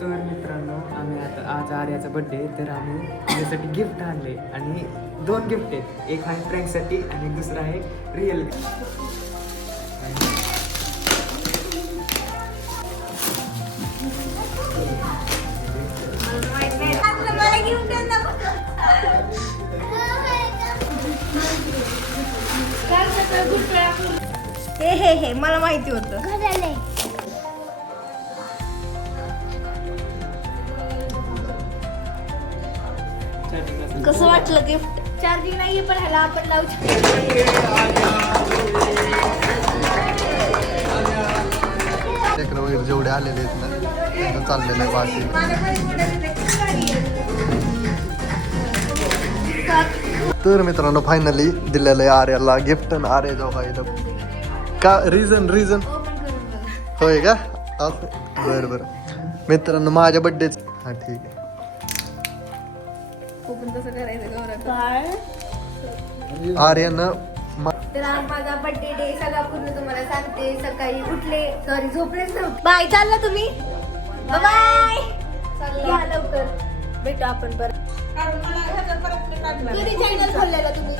तर मित्रांनो आम्ही आता आज आर्याचा बड्डे तर आम्ही त्याच्यासाठी गिफ्ट आणले आणि 2 गिफ्ट आहेत. एक आहे फ्रँकसाठी आणि दुसरा आहे रिअल हे मला माहिती होतं. कसं वाटलं गिफ्ट? चार्जिंग नाहीये पण ह्याला आपण लावू शकतो. लेकरं वगैरे जेवढे आलेले आहेत ना त्यांचं चाललेलं आहे बाकी. तर मित्रांनो फायनली दिलेलं आहे आर्याला गिफ्ट आणि आर्या जाऊ का रिझन होय का बरं बरं मित्रांनो माझ्या बड्डेच हा ठीक आहे. आर्यानं तर आज माझा बर्थडे डे सगळा पूर्ण तुम्हाला सांगते. सकाळी उठले सॉरी झोपलेच नव्हते. बाय चालला तुम्ही बाय या लवकर भेटू आपण परत. किती चॅनल खोललेला तुम्ही?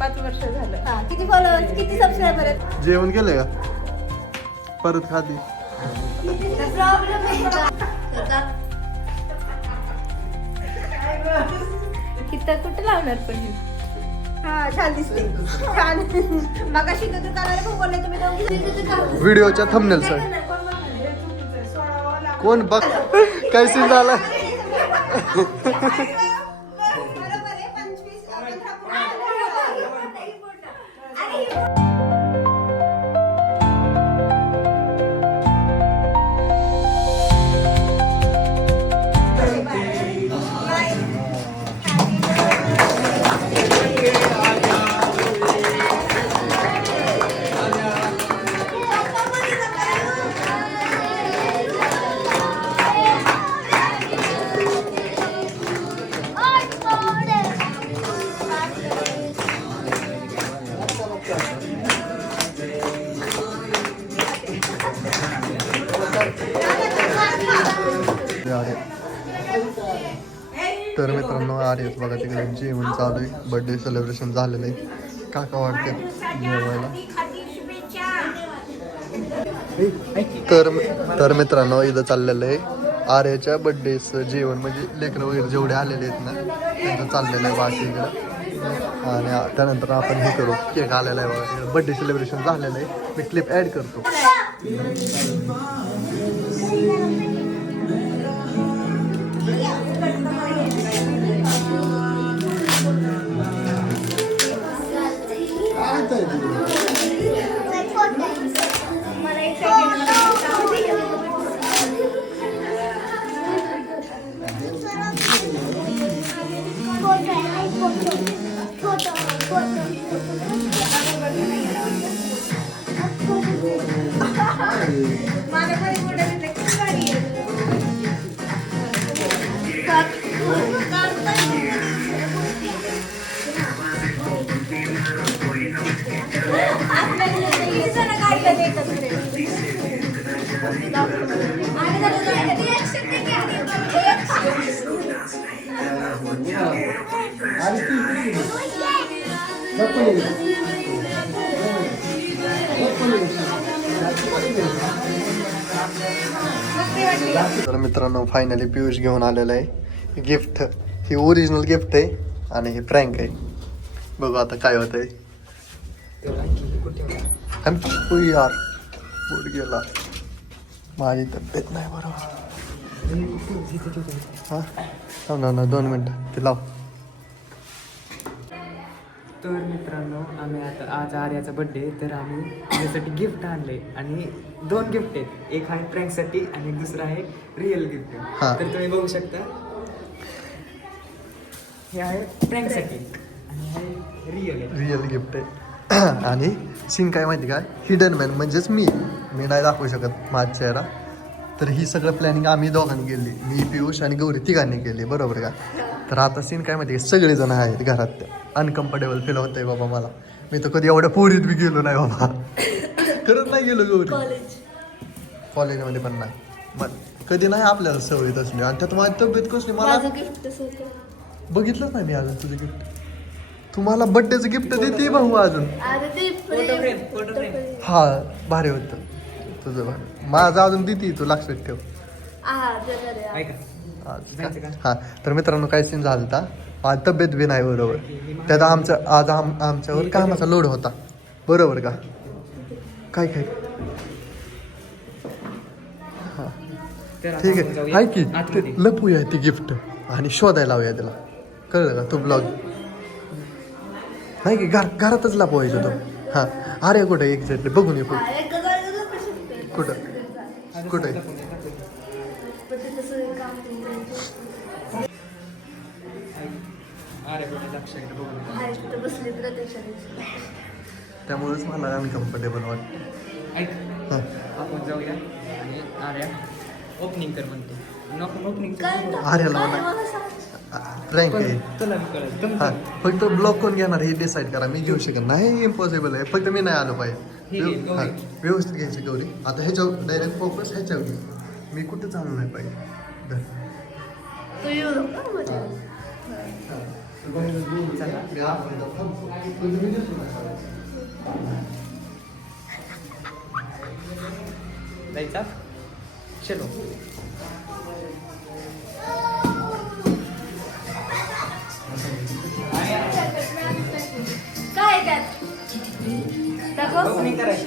5 वर्ष झालं. हा किती फॉलोअर्स किती सबस्क्रायबर आहेत? जेवण केलंय का परत खाती प्रॉब्लेम आहे का? इथं कुठं लावणार पण हे? हा छान दिसते छान. मगाशी तर करायला खूप बोलले तुम्ही दोघी. व्हिडिओच्या थंबनेल सर कोण बघ काय सीन झाला. तर मित्रांनो आर्यच बघा तिकडे जेवण चालू आहे. बर्थडे सेलिब्रेशन झालेलं आहे. काका वाटते जेवायला. तर मित्रांनो इथं चाललेलं आहे आर्याच्या बर्थडेचं जेवण म्हणजे लेकरं वगैरे जेवढे आलेले आहेत ना त्यांचं चाललेलं आहे बाकी इकडं. आणि त्यानंतर आपण हे करू केक आलेला आहे बघा तिकडे बर्थडे सेलिब्रेशन झालेलं आहे. मी क्लिप ॲड करतो. तर मित्रांनो फायनली पियुष घेऊन आलेला आहे गिफ्ट. ही ओरिजिनल गिफ्ट आहे आणि हे प्रँक आहे. बघू आता काय होत आहे. यार बोट गेला माझी तब्येत नाही बरोबर. हा ना 2 मिनटं ते लाव. तर मित्रांनो आम्ही आता आज आर्याचा बड्डे तर आम्ही त्याच्यासाठी गिफ्ट आणले आणि 2 गिफ्ट आहेत. एक आहे फ्रँकसाठी आणि दुसरा आहे रिअल गिफ्ट. हा. तर तुम्ही बघू शकता हे आहे फ्रँकसाठी आणि हे रिअल गिफ्ट आहे. आणि सीन काय माहिती का हिडन मॅन म्हणजेच मी नाही दाखवू शकत माझा चेहरा. तर ही सगळं प्लॅनिंग आम्ही दोघांनी केली. मी पियुष आणि गौरी तिघांनी केली बरोबर का. तर आता सीन काय माहिती सगळेजण आहेत घरात. अनकम्फर्टेबल फील होतंय बाबा मला. मी तर कधी एवढ्या पोरीत बी गेलो नाही बाबा. खरंच नाही गेलो गौरी. कॉलेजमध्ये पण नाही. कधी नाही आपल्याला सवय असली आणि त्यात माझी तब्येत कसली मला माझं गिफ्ट तसं होतं. बघितलंच नाही मी अजून तुझं गिफ्ट. तुम्हाला बड्डेचं गिफ्ट देते भाऊ अजून. अरे ते फोटो फ्रेम, फोटो फ्रेम. हा भारी होतं तुझं भारी. माझं अजून देते तू लक्षात ठेव. ऐका जायचं का? हा तर मित्रांनो काय सीन झालं होता. आज तब्येत बी नाही बरोबर. त्यात आमच्यावर कामाचा लोड होता बरोबर का. काय काय हा तर ठीक आपण आहे जाऊया आहे की आतमध्ये. ते लपूया ती गिफ्ट आणि शोधायला लावूया त्याला. कळलं का तू ब्लॉग नाही की घरातच लपवायचं तो. हां अरे कुठे एक्झॅक्टली बघून ये कुठं कुठं आहे. अरे कुठे लक्षात बघू. बसले प्रत्यक्षात. त्यामुळेच मला अनकम्फर्टेबल वाटतं. ऐक हां आपण जाऊया आणि आर्या ओपनिंग कर म्हणतो नको ओपनिंग आर्याला म्हणा प्रँक आहे. तुला मी कळेल हां फक्त ब्लॉग कोण घेणार हे डिसाईड करा. मी घेऊ शकत नाही इम्पॉसिबल आहे. फक्त मी नाही आलो पाहिजे. हां व्यवस्थित घ्यायची गौरी. आता ह्याच्यावर डायरेक्ट फोकस ह्याच्यावर घे. मी कुठं चालू नाही पाहिजे. धर. तू येऊ नको माझ्या. मी आतमध्ये थांबतो. तुम्ही दिसू नका. जायचा चलो. काय त्यात दाखव. ओपनिंग करायची.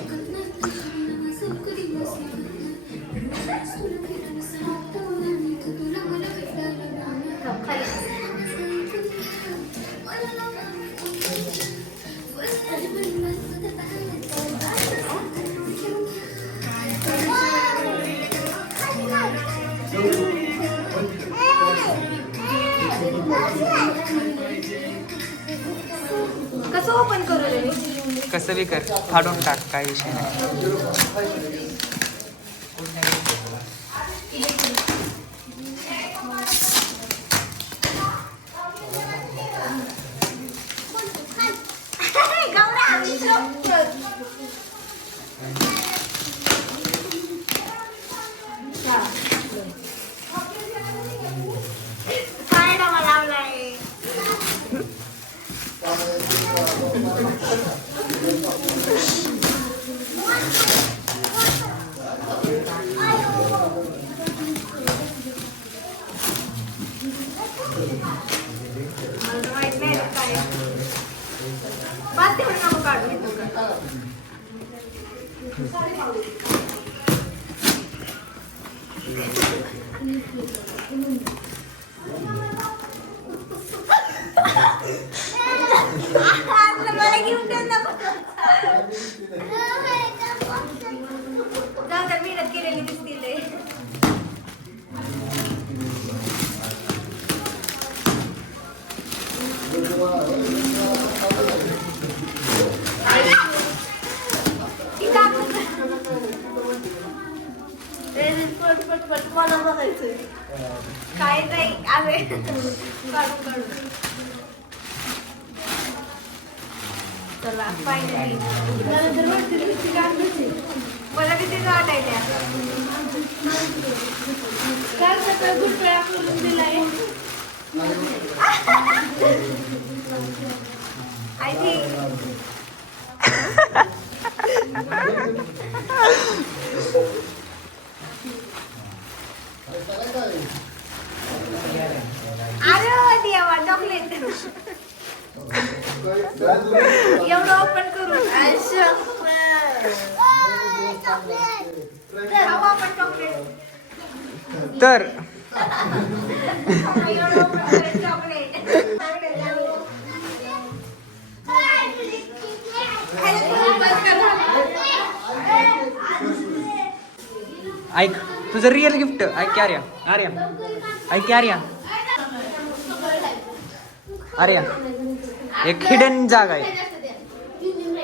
कसं ओपन करू रे मी. कसं बी कर फाडून टाक काय विषय नाही. काय डबा लावलाय. मला माहित नाही काय. पाच तेवढं नको काढू. मला घेऊन द्या ना. जाऊ द्या, मेहनत केलेली दिसतील. मला बघायचंय काय नाही. आवे काढून काढून चला फायनली. मला किती वाटायच्या काल सकाळ गुटळ्या करून दिलाय. आय थिंक अरे देवा चॉकलेट एवढं ओपन करून आपण चॉकलेट. तर एवढं ओपन करून चॉकलेट. ऐक तुझं रिअल गिफ्ट ऐक की आर्या. आर्या ऐक की आर्या. आर्या एक हिडन जागा आहे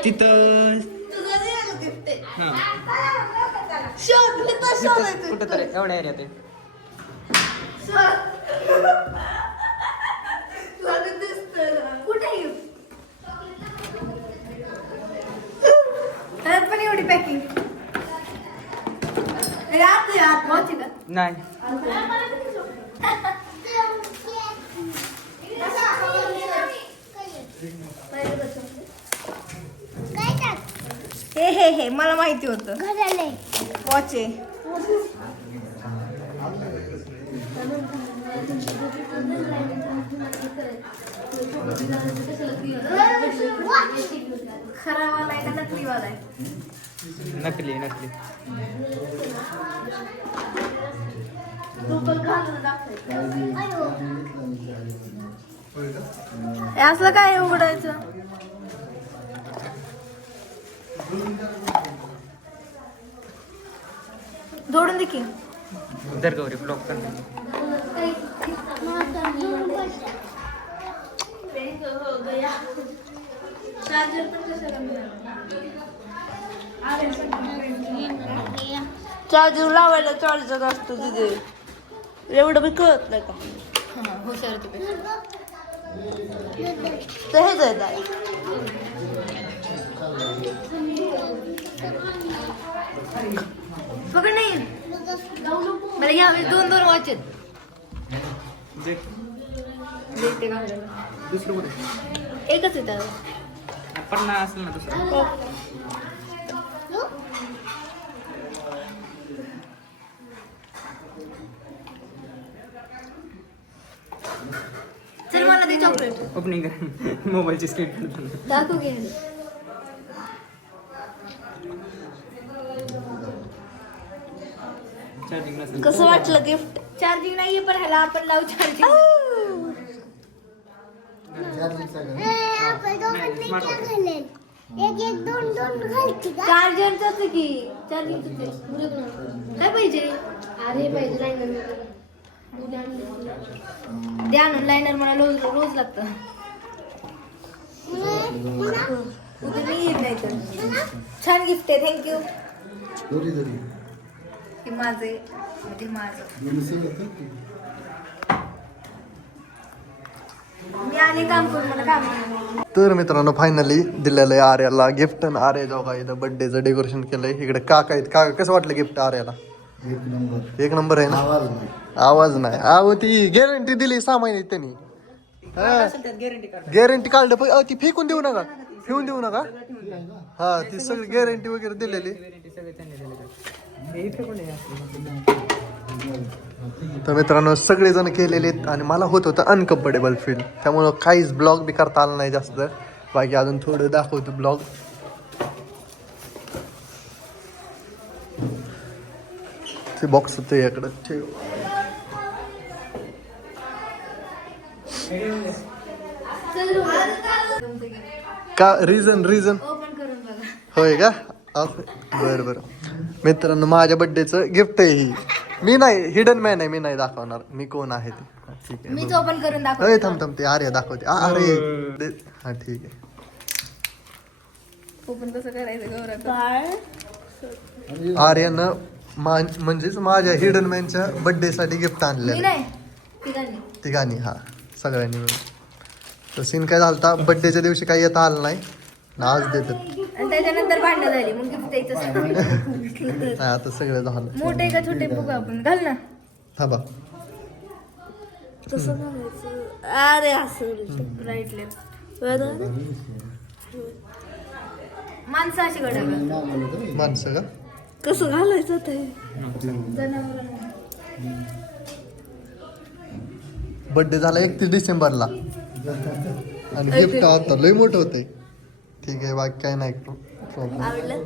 तिथं. हां कुठं तरी एवढ्या एरियात आहे. कुठे पण एवढी पॅकिंग आत आत का नाही हे मला माहिती होतं वॉच आहे. खरा वाला आहे का नकली वाला आहे? नकली नकली. हे असलं काय उघडायचं? जोडून दे की. दर गौरी ब्लॉक कर. चार्जर लावायला चार्जर असतो तिथे, एवढं बी कळत नाही का? हुशार तुम्ही. तर हेच आहे दादा. पकड नाही मला यावे 2 वॉच आहेत. देते का दुसरं कुठे एकच आहे त्याला. पण नाही असेल ना दुसरं. चल मला ते चॉकलेट ओपनिंग कर. मोबाईलची स्क्रीन दाखव घे. चार्जिंग नसेल. कसं वाटलं गिफ्ट? चार्जिंग नाहीये पण ह्याला आपण लावू चार्जिंग. चार्जरच की चार्जिंग काय पाहिजे? अरे पाहिजे लायनर. द्या ना लायनर मला रोज लागतं. उद्या मी येत नाही तर. छान गिफ्ट आहे थँक्यू. हे माझे ते माझं. मी आले काम करून मला काम नाही. तर मित्रांनो फायनली दिलेलं आहे आर्याला गिफ्ट. आणि आर्या जो काय इथं बर्थडेचं डेकोरेशन केलंय. इकडे काका आहेत. काका कसं वाटलं गिफ्ट आर्याला? एक नंबर आहे ना. आवाज नाही. अहो ती गॅरंटी दिली 6 महिने त्यांनी. गॅरंटी काढलं पण ती फेकून देऊ नका. फेकून देऊ नका. हा ती सगळी गॅरंटी वगैरे दिलेली. तर मित्रांनो सगळेजण केलेले आहेत आणि मला होत होतं अनकम्फर्टेबल फील. त्यामुळं काहीच ब्लॉग बी करता आला नाही जास्त. बाकी अजून थोडं दाखवतो ब्लॉग. ते बॉक्स होतं याकडं ठेव. का रिझन ओपन करून बघा. होय का? बरं बरं मित्रांनो माझ्या बर्थडेचं गिफ्ट आहे ही. मी नाही हिडन मॅन आहे. मी नाही दाखवणार मी कोण आहे ते. ठीक आहे. मीच ओपन करून दाखव. अरे थांब ते आर्या दाखवते. अरे हा ठीक आहे. ओपन कसं करायचं गौरव? आर्यानं म्हणजेच माझ्या हिडन मॅनच्या बर्थडे साठी गिफ्ट मी आणलेलं. नाही तिघांनी. तिघांनी हा सगळ्यांनी मिळून. तर सीन काय झालता बर्थडेच्या दिवशी काही येता आलं नाही ना आज देतात. आणि त्याच्यानंतर भांडणं झाली मग गिफ्ट द्यायचं. नाही आता सगळं झालं. मोठे का छोटे बघू आपण. घाल ना. थांबा. तसं करायचं. अरे असं राईट लेफ्ट. बरं. माणसं अशी घडा. माणसं का? कसं घालायचं ते? बर्थडे झाला 31 डिसेंबरला आणि गिफ्ट आता लय मोठं होतंय. ठीक आहे बाकी काय नाही प्रॉब्लेम. आवडलं?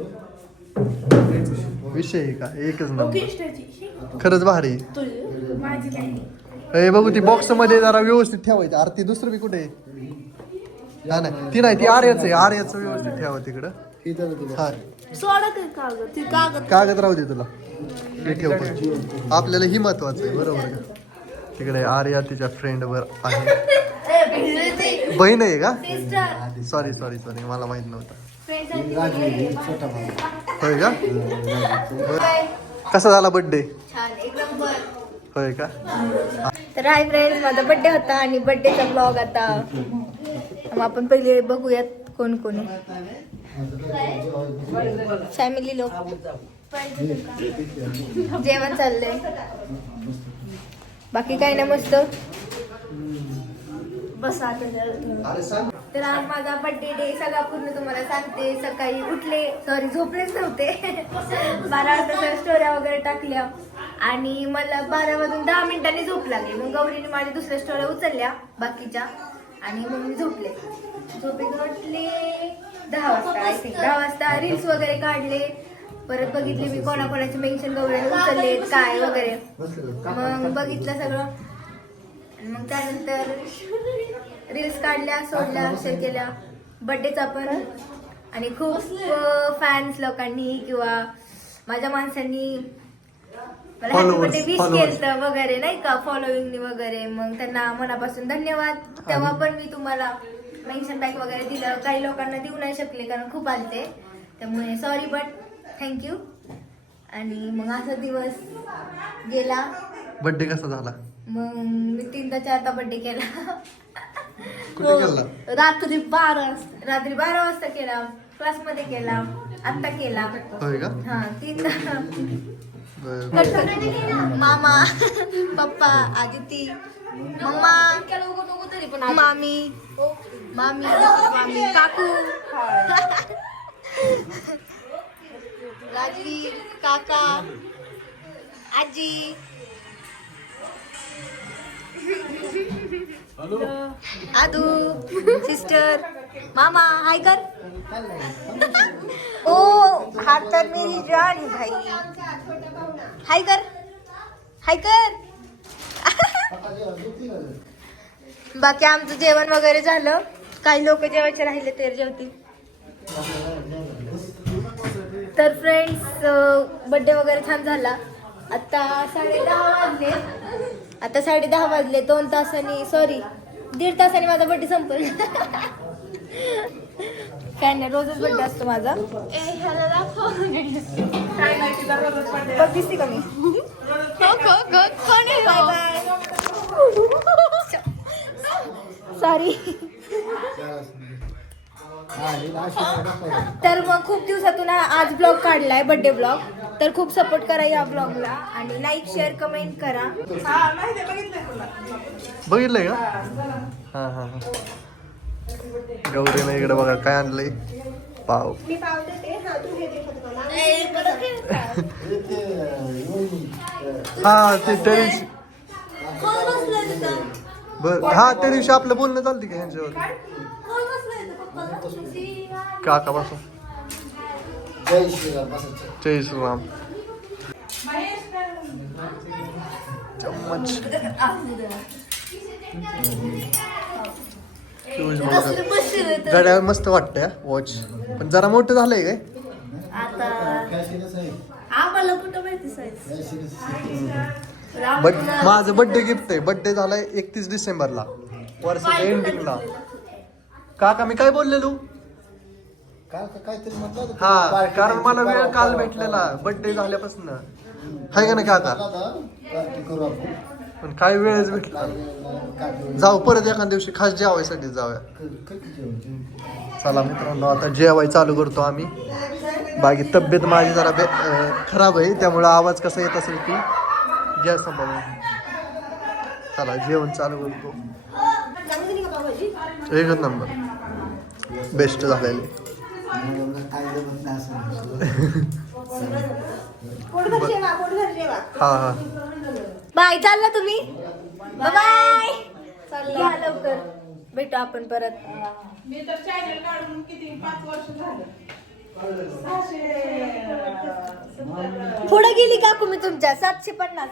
विषय आहे का? एकच नंबर. खरंच भारी. तुझी माझी नाही. हे बघू ती बॉक्स मध्ये जरा व्यवस्थित ठेवायची. आरती दुसरं बी कुठे आहे? हा नाही ती नाही ती आर्याच आहे. आर्याचं व्यवस्थित ठेवा तिकडं. हा सोडा काय कागद? ती कागद कागद राहू दे तुला. हे ठेव पण. आपल्याला ही महत्वाचं आहे बरोबर का? तिकडे आर्या तिच्या फ्रेंड वर आहे. बहीण आहे का? सॉरी मला माहित नव्हतं. होय का? कसा झाला बर्थडे? छान एक नंबर. होय का? तर हाय फ्रेंड्स माझा बर्थडे होता आणि बर्थडेचा ब्लॉग आता मग आपण पहिले बघूयात कोण कोण आहे. फॅमिली लोक जेवण चाललंय. बाकी काय नाही, मस्त. बस आता तर आज माझा बर्थडे डे सगळा पूर्ण तुम्हाला सांगते. सकाळी उठले, सॉरी झोपलेच नव्हते. 12 वाजता स्टोऱ्या वगैरे टाकल्या आणि मला 12 वाजून 10 मिनिटांनी झोप लागली. मग गौरीने माझ्या दुसऱ्या स्टोऱ्या उचलल्या बाकीच्या आणि मग मी झोपले. झोपेतून उठले 10 वाजता, आय थिंक 10 वाजता. रील्स वगैरे काढले, परत बघितले मी कोणाकोणाचे मेन्शन गौरीने उचललेत काय वगैरे. मग बघितलं सगळं आणि मग त्यानंतर रील्स काढल्या, सोडल्या, शेअर केल्या बर्थडेचा पण. आणि खूप फॅन्स लोकांनी किंवा माझ्या माणसांनी मला हॅपी बर्थडे विश केलं वगैरे नाही का, फॉलोईंगनी वगैरे. मग त्यांना मनापासून धन्यवाद. तेव्हा पण मी तुम्हाला मेन्शन बॅक वगैरे दिलं. काही लोकांना देऊ नाही शकले कारण खूप आलते, त्यामुळे सॉरी बट थँक्यू. आणि मग असा दिवस गेला. बर्थडे कसा झाला? मग मी 3दा-4दा बर्थडे केला. कुठे केला? रात्री 12 वाजता केला, क्लासमध्ये केला, आत्ता केला. होय का? हा 3दा. बरं. मामा, पप्पा, आदिती, मम्मा, मामी, मामी, मामी, काकू, राजवीर, काका, आजी, आदू, सिस्टर, मामा. हाय कर. ओ हा तर मेरी जान है भाई. हाय कर, हाय कर. बाकी आमचं जेवण वगैरे झालं. काही लोक जेवायचे राहिले तर जेवतील. तर फ्रेंड्स, बर्थडे वगैरे छान झाला. आता 10:30 वाजले. 2 तासांनी, सॉरी 1.5 तासांनी माझा बर्थडे संपेल. काय नाही, रोजच बर्थडे असतो माझा. बघ दिसते का मी? Bye bye. सॉरी. तर मग खूप दिवसातून आज ब्लॉग काढलाय, बर्थडे ब्लॉग. तर खूप सपोर्ट करा या ब्लॉगला आणि लाईक, शेअर, कमेंट करा. बघितलंय का? हा हा हा. गौरीने इकडे बघा काय आणलंय. पाव. मी पाव देते. हा तू हे दे फक्त मला. हा ते त्या दिवशी. बर हा त्या दिवशी आपलं बोलणं चालते का ह्यांच्यावर? काका बसा. जय श्रीराम. चम्मच. गाड्या मस्त वाटतंय वॉच, पण जरा मोठं झालंय काय? आम्हाला कुठं माहिती साईज. बट माझं बर्थडे गिफ्ट आहे. बर्थडे झालाय 31 डिसेंबरला, वर्षाच्या एंडिंगला. काका मी काय बोललेलो? हा कारण मला वेळ काल भेटलेला बर्थडे झाल्यापासून, हाय का नाही काका? पण काही वेळच भेटला. जाऊ परत एखाद्या दिवशी खास जेवायसाठी जाऊया. चला मित्रांनो, आता जेवाय चालू करतो आम्ही. बाकी तब्येत माझी जरा खराब आहे, त्यामुळं आवाज कसा येत असेल की गॅस संपला. चला जेवण चालू करतो. एकच नंबर, बेस्ट झालेले. हा हा. बाय. चालला तुम्ही? बाय. या लवकर, भेटू आपण परत. मी तर चॅनल काढून किती 5 वर्ष झालं. पुढे गेली काकू मी तुमच्या 750.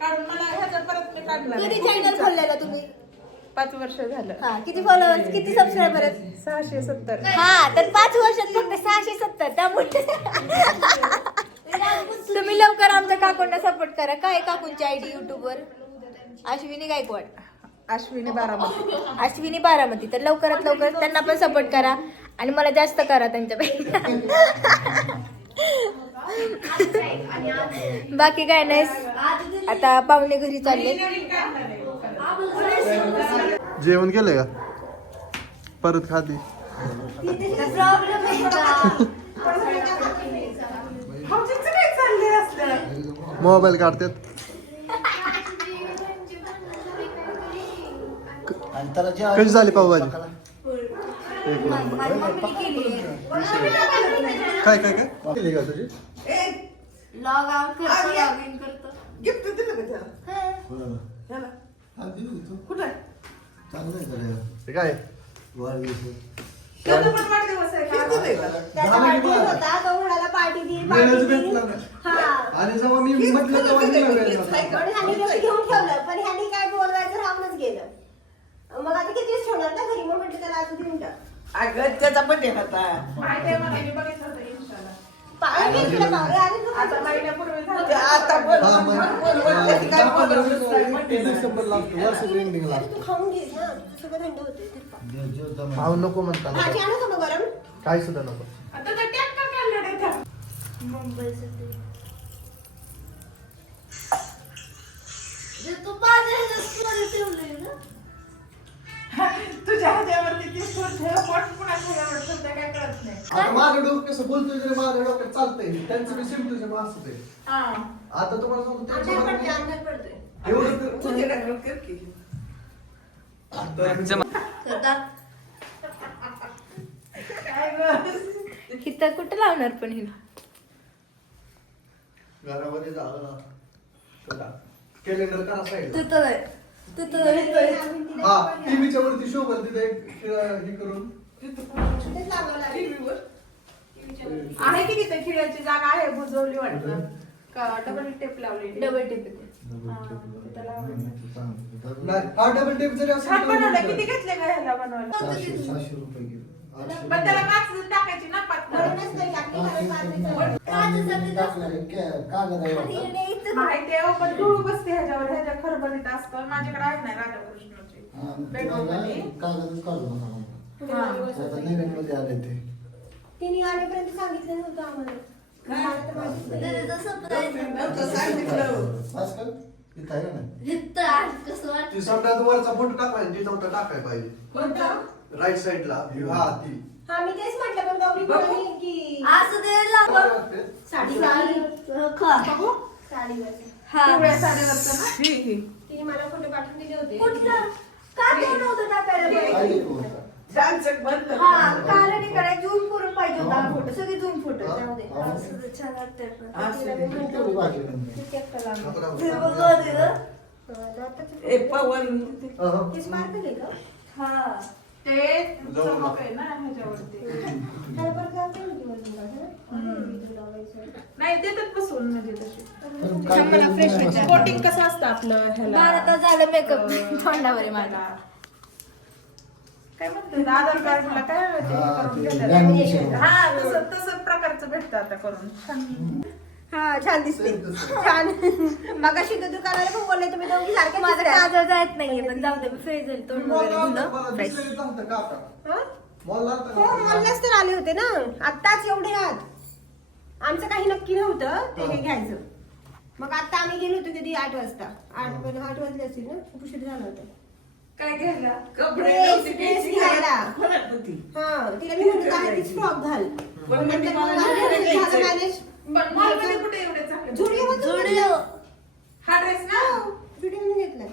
काढून मला ह्याचा परत मी काढला. किती चॅनल खोललेला तुम्ही? 5 वर्ष झालं. हा, किती फॉलोअर्स, किती सबस्क्रायबर आहेत? 670. हा, तर 5 वर्षात फक्त 670. त्यामुळे तुम्ही लवकर आमच्या काकूंना सपोर्ट करा. काय काकूंची आयडी युट्यूबवर? अश्विनी गायकवाड, अश्विनी बारामती. अश्विनी बारामती. तर लवकरात लवकर त्यांना पण सपोर्ट करा आणि मला जास्त करा त्यांच्यापेक्षा. बाकी काय नाही, आता पाहुणे घरी चालले. जेवण केलंय का? परत खाती प्रॉब्लेम आहे का? भाऊजींचं काय चाललंय असलं? मोबाईल काढतात कशी झाली पावभाजी एक नंबर. माझी मम्मीने केली काय काय काय केली का तुझी लॉग आउट करतो लॉग इन करतो गिफ्ट दिलं का त्याला? ह्याला? कुठं आहे? ते काय त्याचा पण वाढदिवस आहे का? दिलंय का? त्याचा वाढदिवस होता तो म्हणाला पार्टी दी वेळच भेटला नाही. हा आणि जेव्हा मी म्हटलं तेव्हा मी वेळ नव्हता. पण ह्यानी गिफ्ट घेऊन ठेवलं पण ह्यानी काय बोलवायचं राहूनच गेलं मग आता किती दिवस ठेवणार ना घरी मग म्हटलं त्याला आता देऊन टाक अगं त्याचा बड्डे होता माहिती आहे मला, मी बघितलं होतं Instaला. पाहुणे घेतलं पाहुणे आले ना. आता महिन्यापूर्वी झालं. ते आता बोल हा, मग, त्याची काय बोलत एक डिसेंबर लागतो वर्षाच्या ending ला. तू खाऊन घेस ना सगळं थंड होते तर पा. खाऊ नको म्हणतात भाजी आणू का मग गरम काय सुद्धा नको आता तर ट्रॅक्टर काढलं नाही त्या. मुंबईचं ते जे तू माझ्या ह्याच्यात story ठेवली ना तुझ्या ह्याच्यावरती ती पोट पुन्हा ठेवल्यावर सध्या काय कळत नाही. आता माझं डोकं कसं बोलतोय तरी माझ्या डोक्यात चालतंय त्यांचं मी सेम टू सेम असतं ते हा. आता तुम्हाला सांगतो अंधार पडते त्यांच्या अंधार पडतोय एवढं तर- तुझे लग्न कर की. काय गं? हिथं कुठं लावणार पण हिला घरामध्ये झालं ना कॅलेंडर करा साईड तिथं नाही तिथं नाही हा टीव्हीच्या वरती शोभल तिथे एक हे करून टीव्हीवर? आहे की तिथे खेळायची जागा आहे बुजवली वाटतं का डबल टेप लावलेली डबल टेप येते नाही हा डबल टेप जरी छान बनवलं. असेल किती घेतले का ह्याला बनवायला? 600 रुपये गेले. पण त्याला काच टाकायची ना पातळ. माहिती आहे पण धूळ बसते ह्याच्यावर ह्याच्या खरबरीत असतं. माझ्याकडे आहे नाही राधाकृष्णाची बेडरूम मध्ये. तिने आल्यापर्यंत सांगितलं नव्हतं आम्हाला ती समजा वरचा फोटो टाकायचा तिथं होता टाकाय पाहिजे राईट साईडला हा ती हा मी तेच म्हटलं पण गौरी म्हणाली की असं ते साडी पिवळ्या साडीवरचं ना? तिने मला फोटो पाठवून दिले होते कुठलं का ते नव्हतं टाकायला छान बंद कर. हा कारण इकडे झूम करून पाहिजे होता हा फोटो सगळे झूम फोटो त्यामध्ये असं छान वाटतंय पण. तिला मी म्हटलं, किती एकटा लागला. ते बघा ते गं. एक पवन हे sparkle आहे का? हा. ते चमक आहे ना ह्याच्यावरती. त्याला परत लावता येईल की वरती का? इथून लावायचं. नाही देतात बसवून म्हणजे तशी. फ्रेश वाटतं. कोटिंग कसं असतं आपलं ह्याला? 12 तास झालं मेकअप तोंडावर आहे माझा. काय म्हणतात आधार कार्डला काय ते करून घेतात. हा तसं प्रकारचं भेटतं आता करून. हा छान दिसते छान मगाशी तर दुकानाला पण बोलले तुम्ही दोघी सारखे माझं काजळ जात नाहीये पण जाऊ दे फ्रेश झाली तोंड वगैरे धुणं फ्रेश हो मलाच तर आले होते ना आत्ताच एवढे आत आमचं काही नक्की नव्हतं ते हे घ्यायचं मग आता आम्ही गेलो होतो कधी 8 वाजता 8 वाजले असतील ना खूप उशीर झाला होता काय घ्यायला? ड्रेस घ्यायला हा तिला मी म्हणतो काय तीच फ्रॉक घाल पण म्हणजे नंतर मला मग घरी झालं घ्यायचंय. मॅनेज पण मॉलमध्ये कुठे एवढे चांगले? झुडिओ हा ड्रेस ना? व्हिडिओ घेतलाय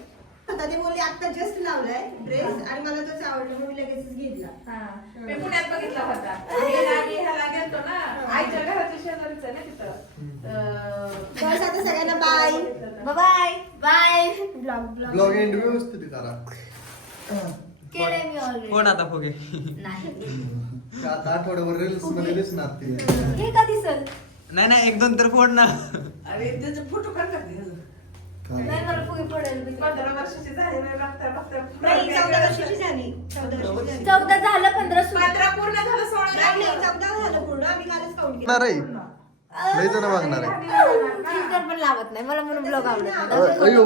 आता ते बोलले आता जस्ट लावलाय ड्रेस आणि मला तोच आवडला म्हणून मी लगेचच घेतला हा. मी पुण्यात बघितला होता. आम्ही ह्याला गेलतो ना आईच्या घराच्या शेजारीच आहे ना तिथं. बस आता सगळ्यांना bye bye bye blog blog and व्यवस्थित करा केलंय मी ऑलरेडी कोण आता फुगे नाही आता आठवड्यावर रील्स मध्ये दिसणार ते हे का दिसल नाही 1-2 तर फोड ना. अरे त्याचे फोटो काढतात नाही मला फुगे पडेल 15 वर्षाची झाली नाही बघता. नाही 14 वर्षाची झाली 14 वर्षाची 14 झालं 15 15 पूर्ण झालं 16 नाही 14 झालं पूर्ण आम्ही कालच काउंट केलं नाही लय जण मागणार आहे फिल्टर पण लावत नाही मला म्हणून ब्लॉग आवडत नाही अयो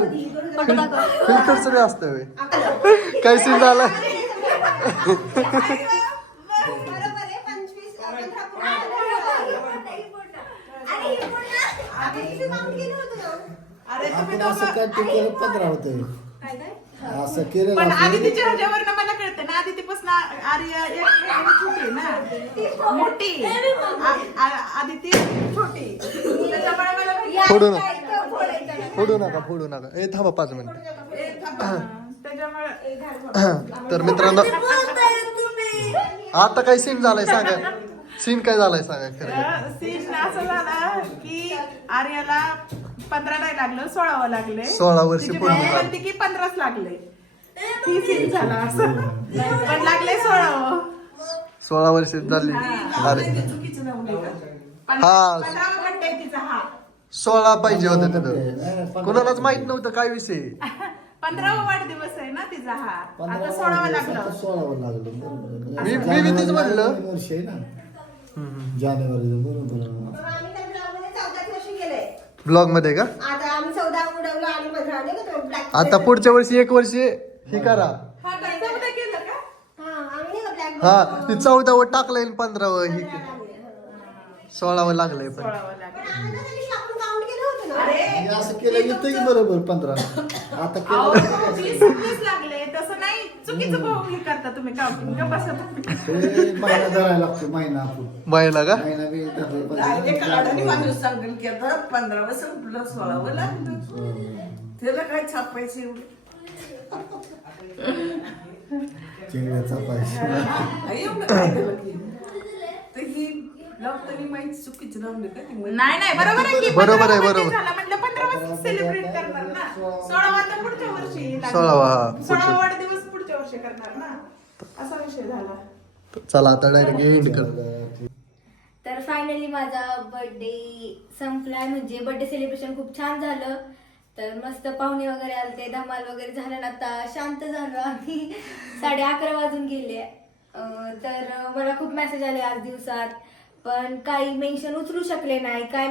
फोटो दाखव फिल्टरचं बी असतं व्हय. काय सीन झाला बरोबर आहे 25 15 पूर्ण आणि हे पूर्ण आम्ही किती काउंट केलं होतं ना अरे तुम्ही आपण असं दोघं काय ते केलं 15 होतं काय काय असं केलं पण ना आदितीच्या ह्याच्यावरनं मला कळतं ना, आदितीपासून आर्या एक महिन्याने छोटी आहे ना, मोठी आदिती छोटी, त्याच्यामुळे मला माहिती आहे. फोडू नका फोडू नका ए थांबा 5 मिनिटं त्याच्यामुळे तर मित्रांनो आता काय सीन झालाय सांगा सीन काय झालाय सांगा खरं सीन असं झाला की आर्याला 15 नाही लागलं 16वं लागले. 16 वर्ष तिची पूर्ण मम्मी झाली. म्हणते की 15च लागले. ही सीन झाला असं पण लागले 16वं. 16 वर्ष झाली अरे हा 15वा बर्थडे तिचा हा. 16 पाहिजे होतं तिथं कोणालाच माहित नव्हतं काय विषय 15वा वाढदिवस आहे ना तिचा हा. आता 16वा लागलं. 16 लागलं बरोबर. मी तेच म्हणलं. वर्ष आहे ना जानेवारी बरोबर. आम्ही तर ब्लॉगमध्ये 14 वर्षी गेले. ब्लॉग मध्ये का आता आम्ही 14 उडवलं आणि 15 नाही का तो ब्लॅक. आता पुढच्या वर्षी 1 वर्ष हे करा हा काय चौदा केलं का? हा आम्ही नाही का ब्लॅक. हा ते 14वर टाकलंय 15वर हे 16वर लागलंय पण 16वा लागलं. आम्ही त्या दिवशी आपण काउंट केलं होतं ना. हे असं केलं येतं की बरोबर 15 आता अहो, केलं 20 लागले तसं नाही चुकीचं भाऊ हे करता तुम्ही काउंटिंग का बसा तुम्ही. ते महिना धरायला लागतो महिना आपण बायला का महिना बी धरला डायरेक्ट अडाणी पाहिजे. माणूस सांगेल की आता 15 संपलं 16वं लागलं त्याला काय छापायचं एवढं चिंगड्याचा पैसा एवढं काय झालं की तर ही डॉक्टरनी माहिती चुकीचं लावलं का ती नाही नाही बरोबर आहे की बरोबर आहे, 15वा बरोबर. birthday झाला म्हटलं 15वा सेलिब्रेट करणार ना 16वा तर पुढच्या वर्षी लागला. 16वा, हा, पुढच्या. 16वा वाढदिवस पुढच्या वर्षी करणार ना असा विषय झाला. चला आता डायरेक्ट एंड कर तर फायनली माझा बर्थडे संपलाय. म्हणजे बर्थडे सेलिब्रेशन खूप छान झालं. तर मस्त पाहुणे वगैरे आलते धमाल वगैरे झालं ना. आता शांत झालो आम्ही 11:30 वाजून गेले. तर मला खूप मेसेज आले आज दिवसात पण काही मेन्शन उचलू शकले नाही. काय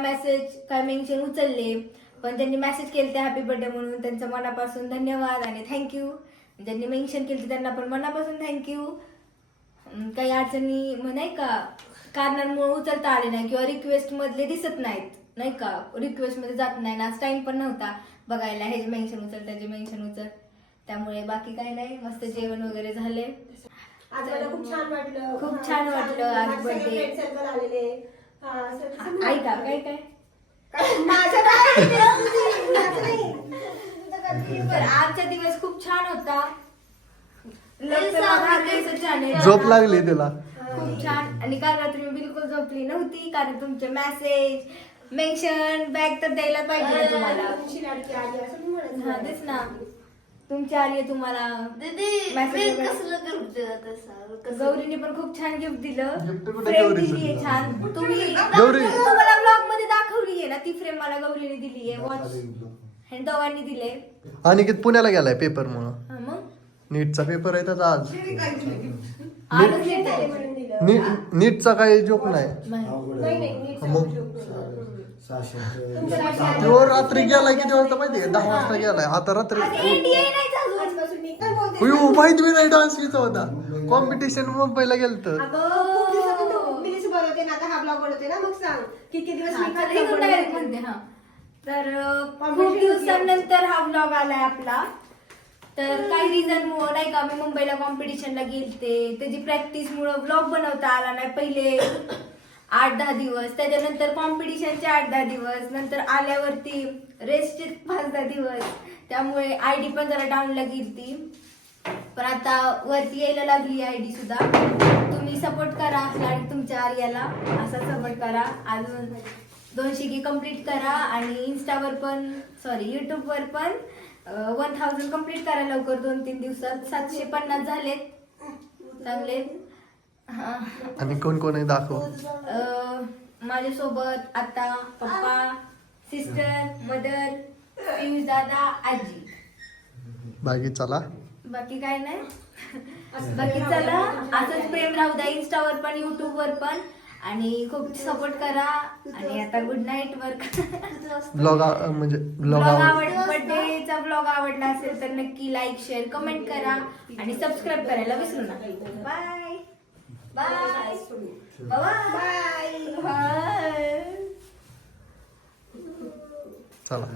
मेन्शन उचलले पण त्यांनी मेसेज केले ते हॅपी बर्थडे म्हणून. त्यांचं मनापासून धन्यवाद आणि थँक्यू. ज्यांनी मेन्शन केलं त्यांना पण मनापासून थँक्यू. काही अडचणी नाही का कारणांमुळे उचलता आले नाही किंवा रिक्वेस्ट मधले दिसत नाहीत नाही का रिक्वेस्ट मध्ये जात नाही ना. आज टाइम पण नव्हता बघायला हे मेन्शन उचल त्याचे मेन्शन उचल. त्यामुळे बाकी काही नाही. मस्त जेवण वगैरे झाले. आज मला खूप छान वाटलं. खूप छान वाटलं आज birthday. फ्रेंड सर्कल आलेले. ऐका काय काय माझं काय? माझं नाही. तर आजचा दिवस खूप छान होता. लग्न छान आहे. झोप लागली तिला खूप छान. आणि काल रात्री मी बिलकुल झोपली नव्हती कारण तुमचे मेसेज मेन्शन बॅग तर द्यायला पाहिजे ना तुम्हाला. तुमची लाडकी आली असं मी म्हणत हा तेच ना तुमची आली आहे तुम्हाला message वगैरे. गौरीने पण खूप छान गिफ्ट दिलं. Gift कुठे फ्रेम गौरीचं? दिली आहे छान. तुम्ही गौरी. तुम्हाला ब्लॉग मध्ये दाखवली आहे ना ती फ्रेम मला गौरीने दिली आहे. वॉच हे दोघांनी दिले. अनिकेत पुण्याला गेलाय पेपर म्हणून हा मग नीटचा पेपर आहे त्याचा आज आजच लेट आहे. म्हणून दिलं. नीटचा काही जोक नाही अवघड नाही आहे. नाही नीट मग सहाशे तो रात्री गेलाय किती वाजता माहितीये 10 वाजता गेलाय आता रात्री NDA नाही चालू. आजपासून मी काय बोलते उयो, माहित बी नाही डान्स किचा होता कॉम्पिटिशन मुंबईला गेलत खूप दिवसातून तू मीच बोलवते ना आता हा ब्लॉग बनवते ना मग सांग किती दिवस मी हा, काय इथून direct म्हणते हा. तर खूप दिवसांनंतर हा व्लॉग आलाय आपला. तर काही रिझन मुळे नाही का मी मुंबईला कॉम्पिटिशनला गेलते. त्याची प्रॅक्टिस मुळे व्लॉग बनवता आला नाही पहिले 8-10 दिवस. त्याच्यानंतर कॉम्पिटिशनचे 8-10 दिवस. नंतर आल्यावरती रेस्टचे 5-10 दिवस. त्यामुळे आयडी पण जरा डाऊनला गेलती. पण आता वरती यायला लागली आयडी सुद्धा. तुम्ही सपोर्ट करा आणि तुमच्या आर्याला असा सपोर्ट करा. अजून 200 की कम्प्लीट करा आणि इंस्टावर पण युट्यूबवर पण 1000 कम्प्लीट करा लवकर 2-3 दिवसात. 750 झालेत चांगले. आणि कोण कोण आहे दाखव माझ्यासोबत आता पप्पा सिस्टर मदर पियुष दादा आजी. बाकी चला बाकी काय नाही. बाकी चला असंच प्रेम राहू द्या इंस्टावर पण युट्यूबवर पण आणि खूप सपोर्ट करा. आणि आता गुड नाईट वर ब्लॉग म्हणजे ब्लॉग बर्थडेचा ब्लॉग आवडला असेल तर नक्की लाईक शेअर कमेंट करा आणि सबस्क्राईब करायला विसरू नका. Bye bye bye bye. चला